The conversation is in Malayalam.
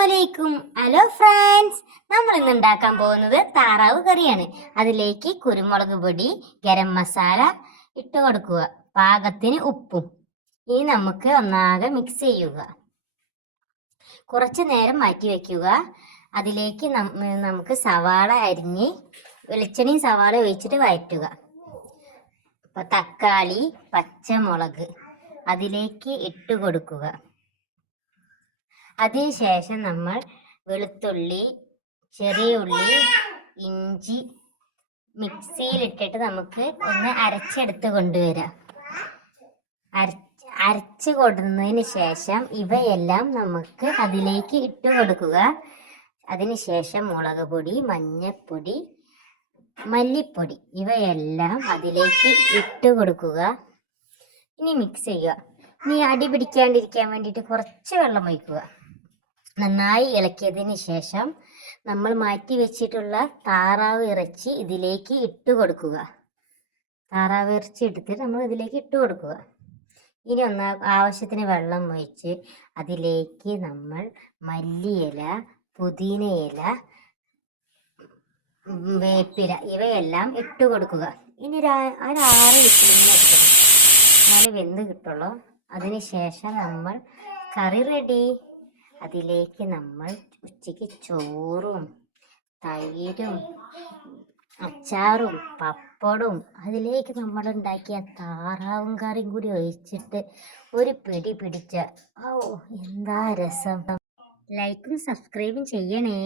അസ്സലാമലൈക്കും. ഹലോ ഫ്രണ്ട്സ് നമ്മൾ ഇന്ന് ഉണ്ടാക്കാൻ പോകുന്നത് താറാവ് കറിയാണ്. അതിലേക്ക് കുരുമുളക് പൊടി ഗരം മസാല ഇട്ട് കൊടുക്കുക. പാകത്തിന് ഉപ്പും. ഇനി നമുക്ക് ഒന്നാകെ മിക്സ് ചെയ്യുക. കുറച്ച് നേരം മാറ്റി വയ്ക്കുക അതിലേക്ക് നമുക്ക് സവാള അരിഞ്ഞ് വെളിച്ചെണ്ണയും സവാള ഒഴിച്ചിട്ട് വഴറ്റുക. തക്കാളി പച്ചമുളക് അതിലേക്ക് ഇട്ട് കൊടുക്കുക. അതിനുശേഷം നമ്മൾ വെളുത്തുള്ളി ചെറിയ ഉള്ളി ഇഞ്ചി മിക്സിയിലിട്ടിട്ട് നമുക്ക് ഒന്ന് അരച്ചെടുത്ത് കൊണ്ടുവരാം. അരച്ച് കൊടുന്നതിന് ശേഷം ഇവയെല്ലാം നമുക്ക് അതിലേക്ക് ഇട്ട് കൊടുക്കുക. അതിനുശേഷം മുളക് പൊടി മഞ്ഞൾപ്പൊടി മല്ലിപ്പൊടി ഇവയെല്ലാം അതിലേക്ക് ഇട്ട് കൊടുക്കുക. ഇനി മിക്സ് ചെയ്യുക. ഇനി അടി പിടിക്കാണ്ടിരിക്കാൻ വേണ്ടിയിട്ട് കുറച്ച് വെള്ളം ഒഴിക്കുക. നന്നായി ഇളക്കിയതിന് ശേഷം നമ്മൾ മാറ്റി വെച്ചിട്ടുള്ള താറാവ് ഇറച്ചി ഇതിലേക്ക് ഇട്ട് കൊടുക്കുക. താറാവ് ഇറച്ചി എടുത്തിട്ട് നമ്മൾ ഇതിലേക്ക് ഇട്ട് കൊടുക്കുക. ഇനി ഒന്ന് ആവശ്യത്തിന് വെള്ളം ഒഴിച്ച് അതിലേക്ക് നമ്മൾ മല്ലിയില പുതിനയില വേപ്പില ഇവയെല്ലാം ഇട്ട് കൊടുക്കുക. ഇനി ഒരു ആറ് വിസിലിങ്ങനെ എടുക്കണം എന്നാലേ വെന്ത് കിട്ടുള്ളൂ. അതിനുശേഷം നമ്മൾ കറി റെഡി അതിലേക്ക് നമ്മൾ ഉച്ചയ്ക്ക് ചോറും തൈരും അച്ചാറും പപ്പടും അതിലേക്ക് നമ്മൾ ഉണ്ടാക്കിയ താറാവും കറിയും കൂടി ഒഴിച്ചിട്ട് ഒരു പിടി പിടിച്ച. ഓ എന്താ രസം. ലൈക്കും സബ്സ്ക്രൈബും ചെയ്യണേ.